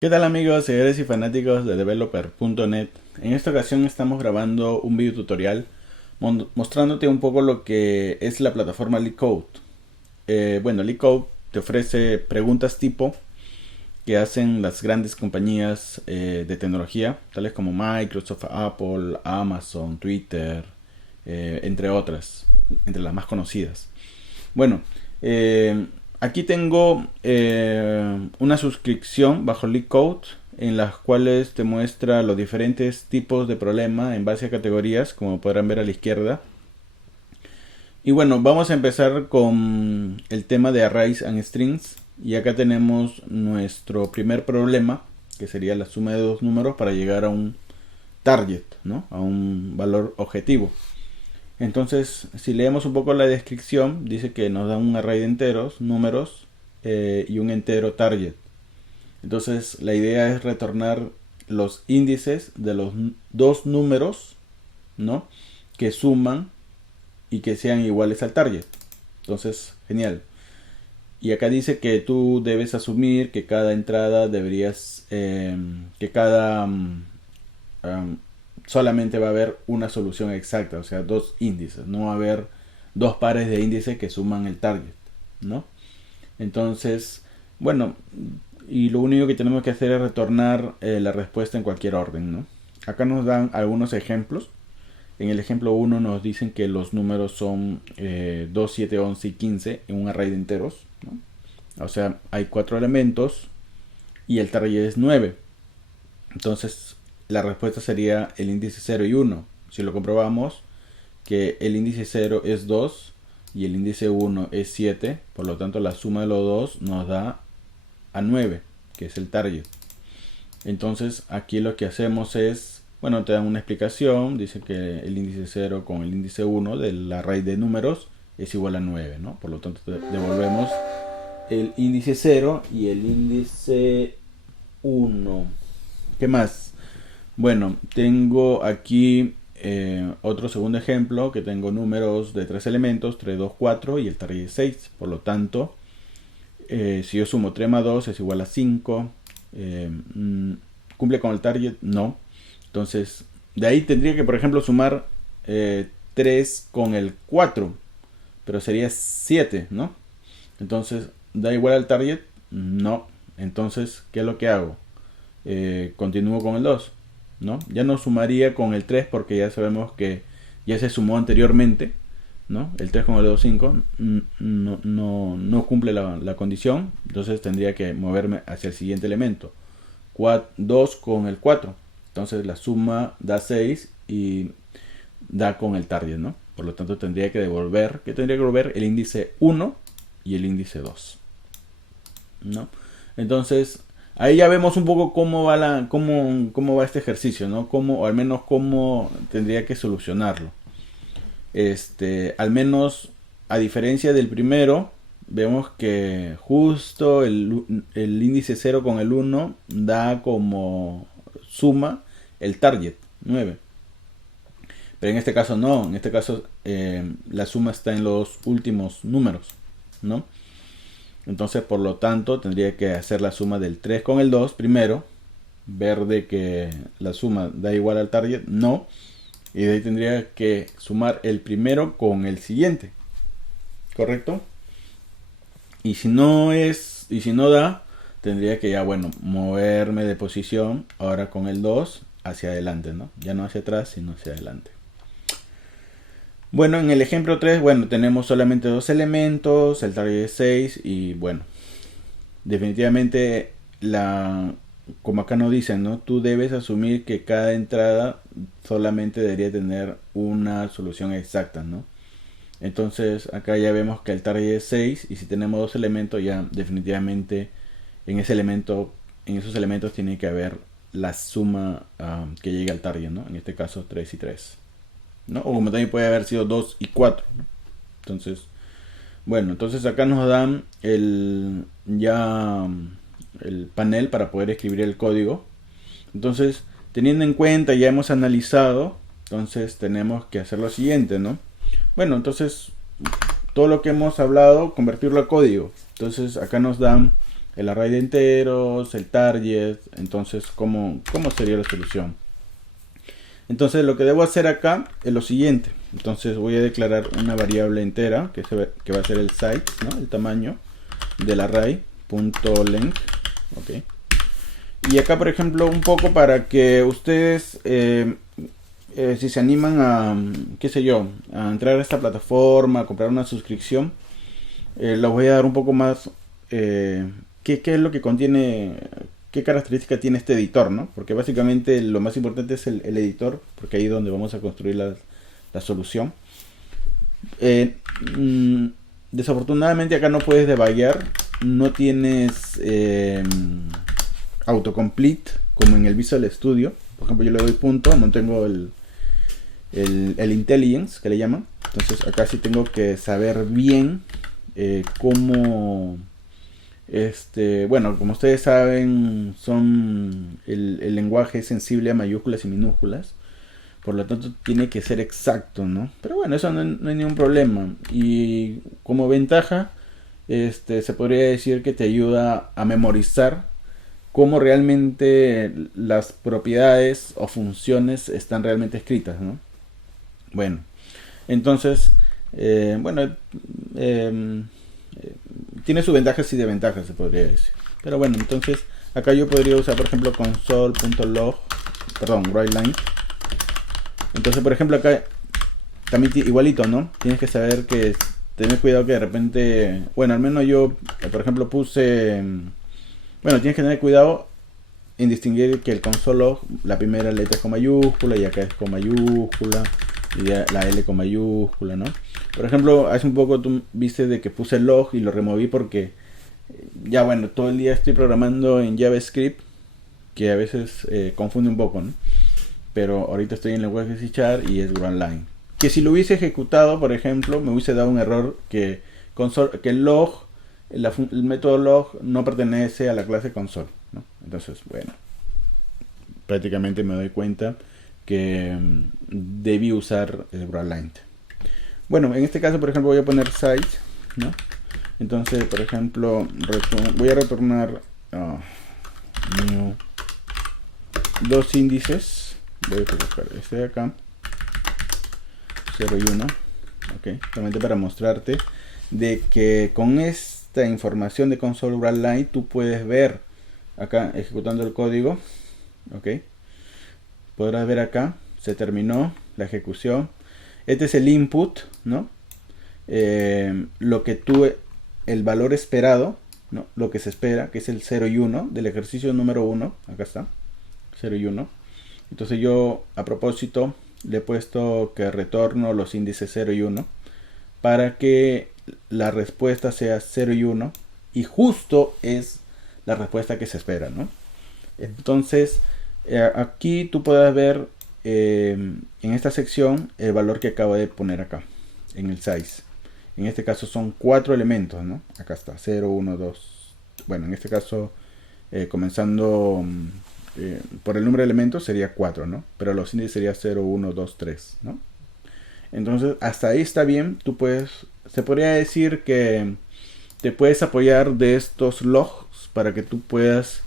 ¿Qué tal amigos, seguidores y fanáticos de Developer.net? En esta ocasión estamos grabando un video tutorial mostrándote un poco lo que es la plataforma LeetCode. LeetCode te ofrece preguntas tipo que hacen las grandes compañías de tecnología, tales como Microsoft, Apple, Amazon, Twitter, entre otras, entre las más conocidas. Bueno, eh, aquí tengo una suscripción bajo LeetCode en las cuales te muestra los diferentes tipos de problema en base a categorías, como podrán ver a la izquierda. Y bueno, vamos a empezar con el tema de arrays and strings. Y acá tenemos nuestro primer problema, que sería la suma de dos números para llegar a un target, ¿no? A un valor objetivo. Entonces, si leemos un poco la descripción, dice que nos da un array de enteros, números y un entero target. Entonces, la idea es retornar los índices de los dos números, ¿no? Que suman y que sean iguales al target. Entonces, genial. Y acá dice que tú debes asumir que cada entrada deberías, que cada solamente va a haber una solución exacta, o sea, dos índices, no va a haber dos pares de índices que suman el target, ¿no? Entonces, bueno, y lo único que tenemos que hacer es retornar la respuesta en cualquier orden, ¿no? Acá nos dan algunos ejemplos. En el ejemplo 1 nos dicen que los números son 2, 7, 11 y 15 en un array de enteros, ¿no? O sea, hay 4 elementos y el target es 9. Entonces, la respuesta sería el índice 0 y 1. Si lo comprobamos, que el índice 0 es 2 y el índice 1 es 7, por lo tanto la suma de los dos nos da a 9, que es el target. Entonces aquí lo que hacemos es, bueno, te dan una explicación, dice que el índice 0 con el índice 1 de la raíz de números es igual a 9, ¿no? Por lo tanto devolvemos el índice 0 y el índice 1. ¿Qué más? Bueno, tengo aquí otro segundo ejemplo, que tengo números de 3 elementos, 3, 2, 4 y el target es 6. Por lo tanto, si yo sumo 3 más 2 es igual a 5. ¿Cumple con el target? No. Entonces, de ahí tendría que, por ejemplo, sumar 3 con el 4, pero sería 7, ¿no? Entonces, ¿da igual al target? No. Entonces, ¿qué es lo que hago? Continúo con el 2, ¿no? Ya no sumaría con el 3 porque ya sabemos que ya se sumó anteriormente, ¿no? El 3 con el 2, 5 no cumple la condición, entonces tendría que moverme hacia el siguiente elemento. 2 con el 4, entonces la suma da 6 y da con el target, ¿no? Por lo tanto tendría que devolver, el índice 1 y el índice 2, ¿no? Entonces ahí ya vemos un poco cómo va este ejercicio, ¿no? O al menos cómo tendría que solucionarlo. Al menos a diferencia del primero, vemos que justo el índice 0 con el 1 da como suma el target 9. Pero en este caso no, en este caso la suma está en los últimos números, ¿no? Entonces, por lo tanto, tendría que hacer la suma del 3 con el 2 primero, ver de que la suma da igual al target, no, y de ahí tendría que sumar el primero con el siguiente, ¿correcto? Y si no da, tendría que ya, bueno, moverme de posición ahora con el 2 hacia adelante, ¿no? Ya no hacia atrás, sino hacia adelante. Bueno, en el ejemplo 3, bueno, tenemos solamente dos elementos, el target es 6 y bueno, definitivamente como acá nos dicen, ¿no? Tú debes asumir que cada entrada solamente debería tener una solución exacta, ¿no? Entonces acá ya vemos que el target es 6 y si tenemos dos elementos ya definitivamente en esos elementos tiene que haber la suma que llegue al target, ¿no? En este caso 3 y 3, ¿no? O como también puede haber sido 2 y 4, ¿no? Entonces, bueno, entonces acá nos dan el panel para poder escribir el código. Entonces, teniendo en cuenta, ya hemos analizado, entonces tenemos que hacer lo siguiente, ¿no? Bueno, entonces todo lo que hemos hablado, convertirlo a código. Entonces acá nos dan el array de enteros, el target. Entonces, ¿cómo sería la solución? Entonces lo que debo hacer acá es lo siguiente. Entonces voy a declarar una variable entera que va a ser el size, ¿no? El tamaño del array .length. Okay. Y acá, por ejemplo, un poco para que ustedes, si se animan a, qué sé yo, a entrar a esta plataforma, a comprar una suscripción, les voy a dar un poco más, qué es lo que contiene, qué característica tiene este editor, ¿no? Porque básicamente lo más importante es el editor, porque ahí es donde vamos a construir la solución. Desafortunadamente acá no puedes debuguear, no tienes autocomplete como en el Visual Studio. Por ejemplo, yo le doy punto, no tengo el intelligence que le llaman. Entonces acá sí tengo que saber bien cómo, bueno, como ustedes saben, el lenguaje es sensible a mayúsculas y minúsculas. Por lo tanto, tiene que ser exacto, ¿no? Pero bueno, eso no hay ningún problema. Y como ventaja, se podría decir que te ayuda a memorizar cómo realmente las propiedades o funciones están realmente escritas, ¿no? Bueno, entonces, bueno, tiene sus ventajas y desventajas, se podría decir. Pero bueno, entonces, acá yo podría usar, por ejemplo, console.log, perdón, writeLine. Entonces, por ejemplo, acá también igualito, ¿no? Tienes que saber que tener cuidado que de repente, bueno, al menos yo, por ejemplo, puse, bueno, tienes que tener cuidado en distinguir que el console log, la primera letra es con mayúscula y acá es con mayúscula y la L con mayúscula, ¿no? Por ejemplo, hace un poco tú viste de que puse log y lo removí porque ya, bueno, todo el día estoy programando en JavaScript, que a veces confunde un poco, ¿no? Pero ahorita estoy en el lenguaje C# y es writeLine. Que si lo hubiese ejecutado, por ejemplo, me hubiese dado un error que el log, el método log no pertenece a la clase console, ¿no? Entonces, bueno, prácticamente me doy cuenta que debí usar el writeLine. Bueno, en este caso, por ejemplo, voy a poner size, ¿no? Entonces, por ejemplo, voy a retornar new, dos índices. Voy a colocar este de acá, 0 y 1, ok, solamente para mostrarte de que con esta información de console writeLine tú puedes ver acá ejecutando el código, ok, podrás ver acá, se terminó la ejecución. Este es el input, ¿no? Lo que el valor esperado, ¿no? Lo que se espera, que es el 0 y 1 del ejercicio número 1, acá está, 0 y 1. Entonces yo a propósito le he puesto que retorno los índices 0 y 1 para que la respuesta sea 0 y 1 y justo es la respuesta que se espera, ¿no? Entonces aquí tú puedes ver en esta sección el valor que acabo de poner acá en el size. En este caso son 4 elementos, ¿no? Acá está 0, 1, 2. Bueno, en este caso comenzando por el número de elementos sería 4, ¿no? Pero los índices sería 0, 1, 2, 3, ¿no? Entonces, hasta ahí está bien. Se podría decir que te puedes apoyar de estos logs para que tú puedas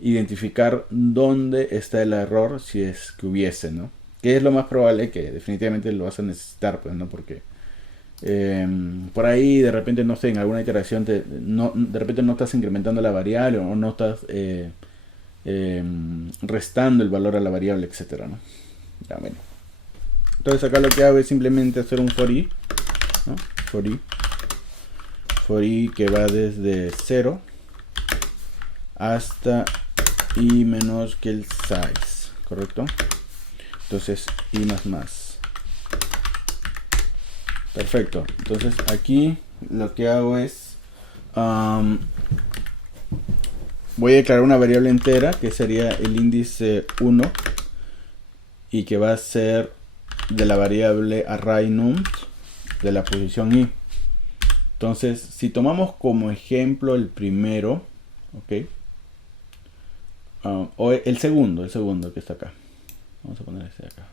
identificar dónde está el error si es que hubiese, ¿no? Que es lo más probable que definitivamente lo vas a necesitar, pues, ¿no? Porque por ahí de repente, no sé, en alguna iteración de repente no estás incrementando la variable o no estás restando el valor a la variable, etcétera, ¿no? Ya, bueno. Entonces acá lo que hago es simplemente hacer un for i, ¿no? For i que va desde 0 hasta i menos que el size, ¿correcto? Entonces i más. Perfecto. Entonces aquí lo que hago es voy a declarar una variable entera que sería el índice 1 y que va a ser de la variable array num de la posición i. Entonces, si tomamos como ejemplo el primero, ok, o el segundo que está acá, vamos a poner este de acá.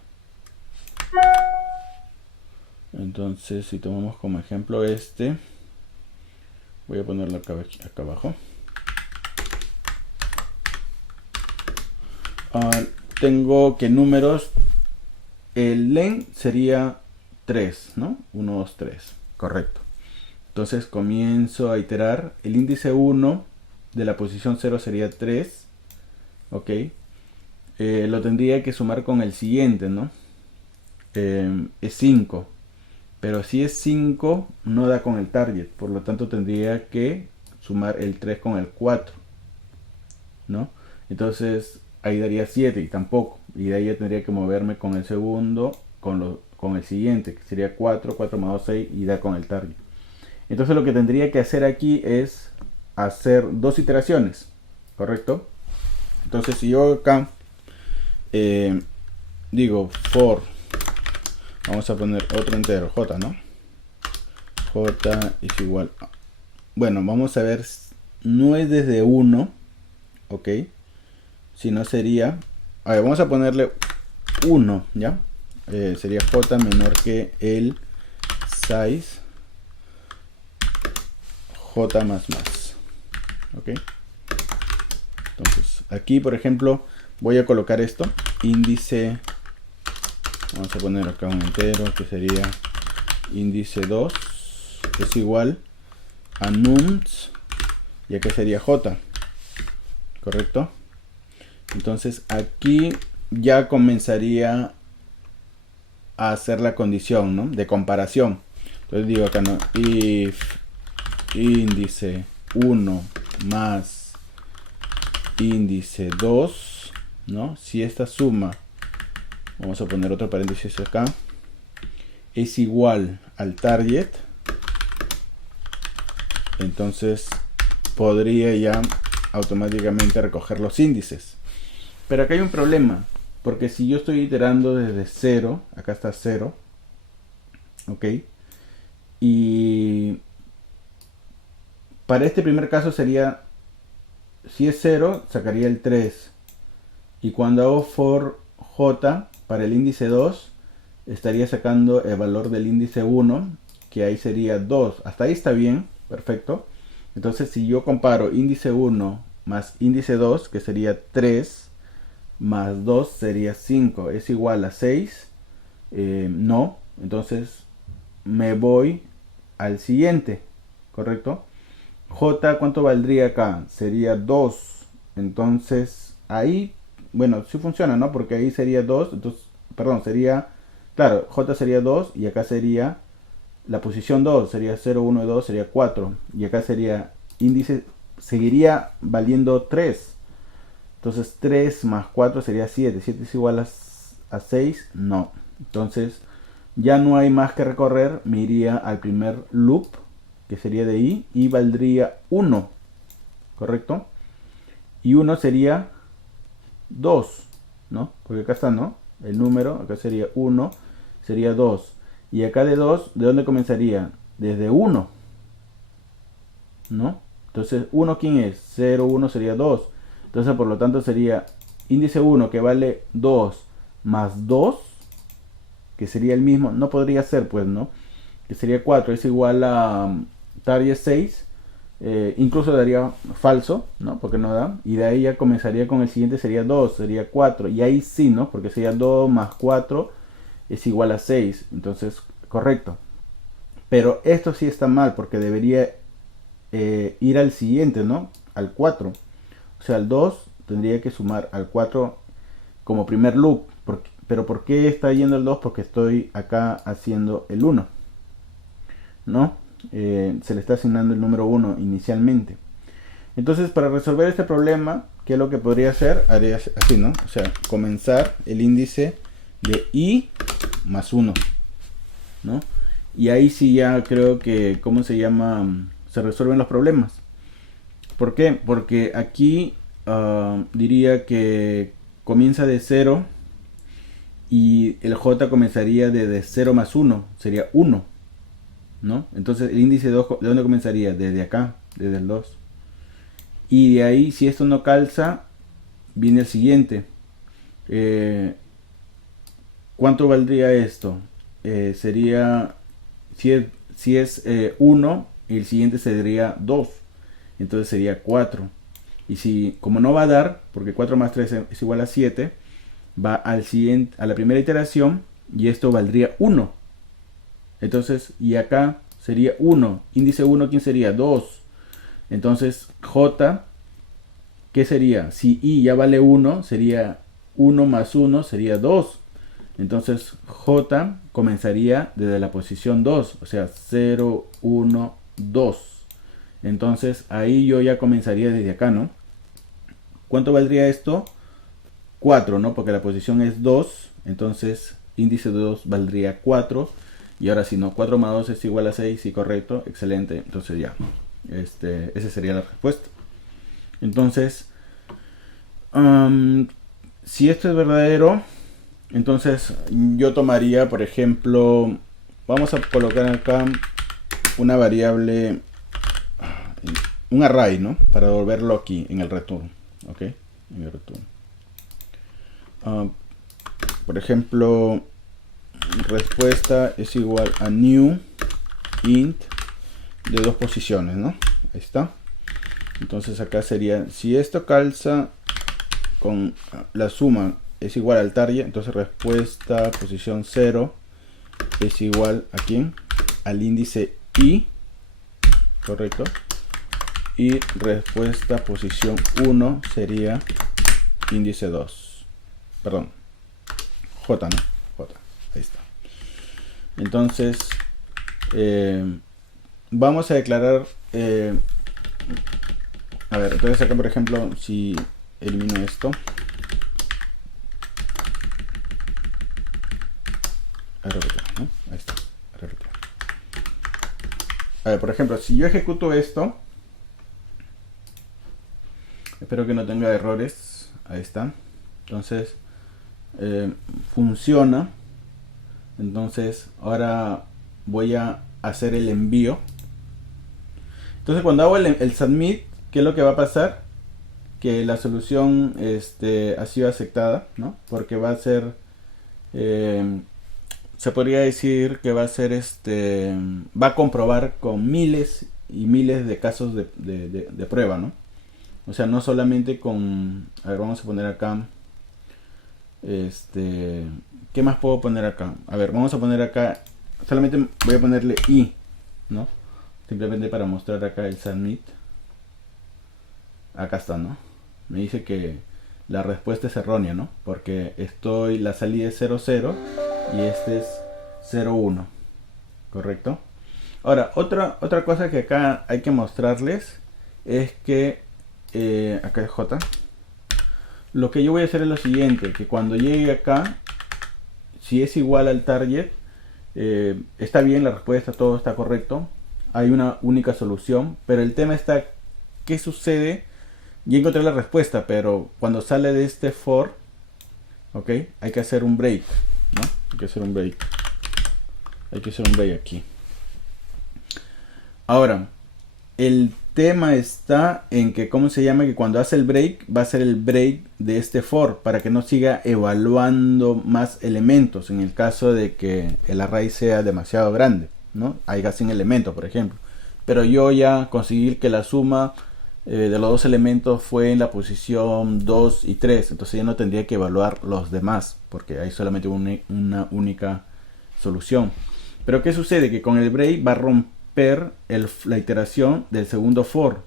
Entonces, si tomamos como ejemplo voy a ponerlo acá abajo. Tengo que números, el len sería 3, ¿no? 1, 2, 3, correcto. Entonces comienzo a iterar. El índice 1 de la posición 0 sería 3, ok. Lo tendría que sumar con el siguiente, ¿no? Es 5, pero si es 5 no da con el target, por lo tanto tendría que sumar el 3 con el 4, ¿no? Entonces ahí daría 7 y tampoco, y de ahí ya tendría que moverme con el segundo, con el siguiente, que sería 4, 4 más 2, 6 y da con el target. Entonces lo que tendría que hacer aquí es hacer dos iteraciones, ¿correcto? Entonces si yo acá digo for, vamos a poner otro entero, j, ¿no? J es igual a, bueno, vamos a ver, no es desde 1, ok, si no sería, a ver, vamos a ponerle 1, ¿ya? Sería j menor que el size j más más, ok. Entonces aquí por ejemplo voy a colocar esto, índice, vamos a poner acá un entero que sería índice 2 es igual a nums, y acá sería j, correcto. Entonces aquí ya comenzaría a hacer la condición, ¿no?, de comparación. Entonces digo acá, ¿no?, if índice 1 más índice 2, ¿no?, si esta suma, vamos a poner otro paréntesis acá, es igual al target, entonces podría ya automáticamente recoger los índices. Pero acá hay un problema, porque si yo estoy iterando desde 0, acá está 0, ok, y para este primer caso sería, si es 0, sacaría el 3, y cuando hago for j para el índice 2, estaría sacando el valor del índice 1, que ahí sería 2. Hasta ahí está bien, perfecto. Entonces si yo comparo índice 1 más índice 2, que sería 3, más 2 sería 5, es igual a 6, no, entonces me voy al siguiente, correcto. J, ¿cuánto valdría acá? Sería 2, entonces ahí, bueno, sí funciona, ¿no? Porque ahí sería 2, entonces, perdón, sería, claro, J sería 2 y acá sería la posición 2, sería 0, 1 y 2, sería 4, y acá sería índice, seguiría valiendo 3. Entonces 3 más 4 sería 7. 7 es igual a 6. No. Entonces ya no hay más que recorrer. Me iría al primer loop, que sería de i, y valdría 1. ¿Correcto? Y 1 sería 2. ¿No? Porque acá está, ¿no? El número, acá sería 1, sería 2. Y acá de 2, ¿de dónde comenzaría? Desde 1. ¿No? Entonces, 1, ¿quién es? 0, 1 sería 2. Entonces, por lo tanto, sería índice 1 que vale 2 más 2, que sería el mismo, no podría ser, pues, ¿no? Que sería 4, es igual a target 6, incluso daría falso, ¿no? Porque no da, y de ahí ya comenzaría con el siguiente, sería 2, sería 4, y ahí sí, ¿no? Porque sería 2 más 4 es igual a 6, entonces, correcto. Pero esto sí está mal, porque debería ir al siguiente, ¿no? Al 4. O sea, al 2 tendría que sumar al 4 como primer loop. Pero ¿por qué está yendo el 2? Porque estoy acá haciendo el 1, ¿no? Se le está asignando el número 1 inicialmente. Entonces, para resolver este problema, ¿qué es lo que podría hacer? Haría así, ¿no? O sea, comenzar el índice de i más 1, ¿no? Y ahí sí ya creo que, ¿cómo se llama? Se resuelven los problemas. ¿Por qué? Porque aquí diría que comienza de 0 y el j comenzaría desde 0 más 1, sería 1, ¿no? Entonces el índice 2, ¿de dónde comenzaría? Desde acá, desde el 2. Y de ahí, si esto no calza, viene el siguiente. ¿Cuánto valdría esto? Sería, si es 1, el siguiente sería 2. Entonces sería 4. Y si, como no va a dar, porque 4 más 3 es igual a 7, va al siguiente, a la primera iteración, y esto valdría 1. Entonces, y acá sería 1. Índice 1, ¿quién sería? 2. Entonces, J, ¿qué sería? Si I ya vale 1, sería 1 más 1, sería 2. Entonces, J comenzaría desde la posición 2, o sea, 0, 1, 2. Entonces, ahí yo ya comenzaría desde acá, ¿no? ¿Cuánto valdría esto? 4, ¿no? Porque la posición es 2, entonces índice de 2 valdría 4. Y ahora si no, 4 más 2 es igual a 6, sí, correcto, excelente. Entonces ya, esa sería la respuesta. Entonces, si esto es verdadero, entonces yo tomaría, por ejemplo, vamos a colocar acá una variable, un array, ¿no? Para devolverlo aquí en el return, ¿ok? En el return. Por ejemplo, respuesta es igual a new int de 2 posiciones, ¿no? Ahí está. Entonces acá sería, si esto calza con la suma es igual al target, entonces respuesta posición 0 es igual a quién? Al índice i, correcto. Y respuesta posición 1 sería índice 2. Perdón, J, ¿no? J, ahí está. Entonces, vamos a declarar, a ver, entonces acá por ejemplo, si elimino esto, RPT, ¿no? Ahí está, RPT. A ver, por ejemplo, si yo ejecuto esto, espero que no tenga errores, ahí está. Entonces, funciona. Entonces, ahora voy a hacer el envío. Entonces, cuando hago el submit, ¿qué es lo que va a pasar? Que la solución ha sido aceptada, ¿no? Porque va a ser, se podría decir que va a ser, va a comprobar con miles y miles de casos de prueba, ¿no? O sea, no solamente con, a ver, vamos a poner acá, ¿qué más puedo poner acá? A ver, vamos a poner acá, solamente voy a ponerle i, ¿no? Simplemente para mostrar acá el submit. Acá está, ¿no? Me dice que la respuesta es errónea, ¿no? Porque la salida es 00 y este es 01, ¿correcto? Ahora, otra cosa que acá hay que mostrarles es que, acá es J. Lo que yo voy a hacer es lo siguiente, que cuando llegue acá, si es igual al target, está bien la respuesta, todo está correcto, hay una única solución, pero el tema está, ¿qué sucede? Ya encontré la respuesta, pero cuando sale de este for, ok, hay que hacer un break, ¿no? Hay que hacer un break. Hay que hacer un break aquí. Ahora, el tema está en que, ¿cómo se llama? Que cuando hace el break, va a ser el break de este for, para que no siga evaluando más elementos, en el caso de que el array sea demasiado grande, ¿no? Haya 100 elementos, por ejemplo. Pero yo ya conseguí que la suma de los dos elementos fue en la posición 2 y 3, entonces ya no tendría que evaluar los demás porque hay solamente una única solución. Pero ¿qué sucede? Que con el break va a romper la iteración del segundo for,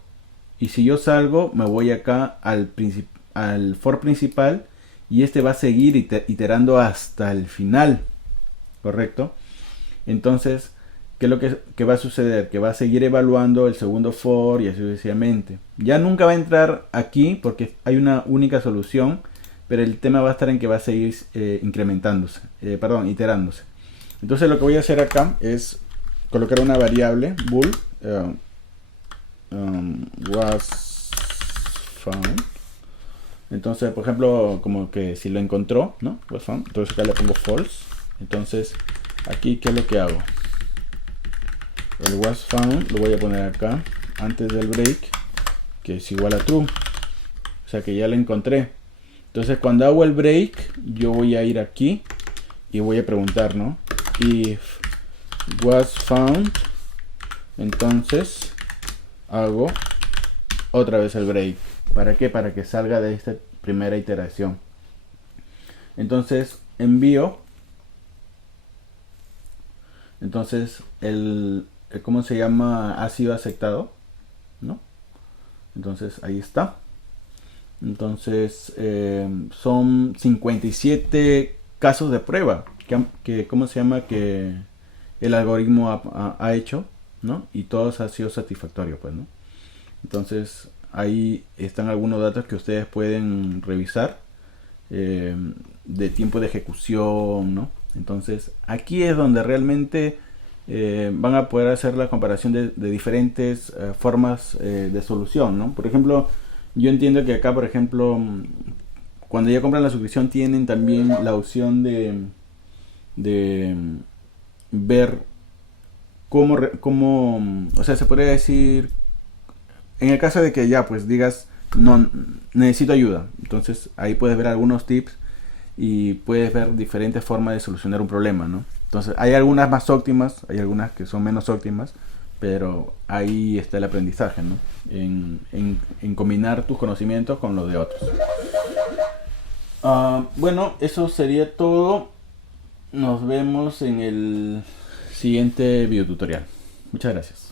y si yo salgo me voy acá al for principal y este va a seguir iterando hasta el final, ¿correcto? Entonces, ¿qué es lo que va a suceder? Que va a seguir evaluando el segundo for y así sucesivamente. Ya nunca va a entrar aquí porque hay una única solución, pero el tema va a estar en que va a seguir incrementándose, iterándose. Entonces lo que voy a hacer acá es colocar una variable bool was found. Entonces, por ejemplo, como que si lo encontró, ¿no? Was found. Entonces acá le pongo false. Entonces, aquí, ¿qué es lo que hago? El was found lo voy a poner acá antes del break, que es igual a true, o sea que ya lo encontré. Entonces cuando hago el break yo voy a ir aquí y voy a preguntar, ¿no? If was found, entonces hago otra vez el break, ¿Para qué? Para que salga de esta primera iteración. Entonces envío. Entonces ¿cómo se llama? Ha sido aceptado, ¿no? Entonces ahí está. Entonces son 57 casos de prueba ¿cómo se llama? Que el algoritmo ha hecho, ¿no? Y todos han sido satisfactorios, pues, ¿no? Entonces ahí están algunos datos que ustedes pueden revisar de tiempo de ejecución, ¿no? Entonces aquí es donde realmente van a poder hacer la comparación de diferentes formas de solución, ¿no? Por ejemplo, yo entiendo que acá, por ejemplo, cuando ya compran la suscripción tienen también la opción de ver cómo, o sea, se podría decir, en el caso de que ya pues digas, no, necesito ayuda, entonces ahí puedes ver algunos tips y puedes ver diferentes formas de solucionar un problema, ¿no? Entonces hay algunas más óptimas, hay algunas que son menos óptimas, pero ahí está el aprendizaje, ¿no? En combinar tus conocimientos con los de otros. Bueno, eso sería todo. Nos vemos en el siguiente videotutorial. Muchas gracias.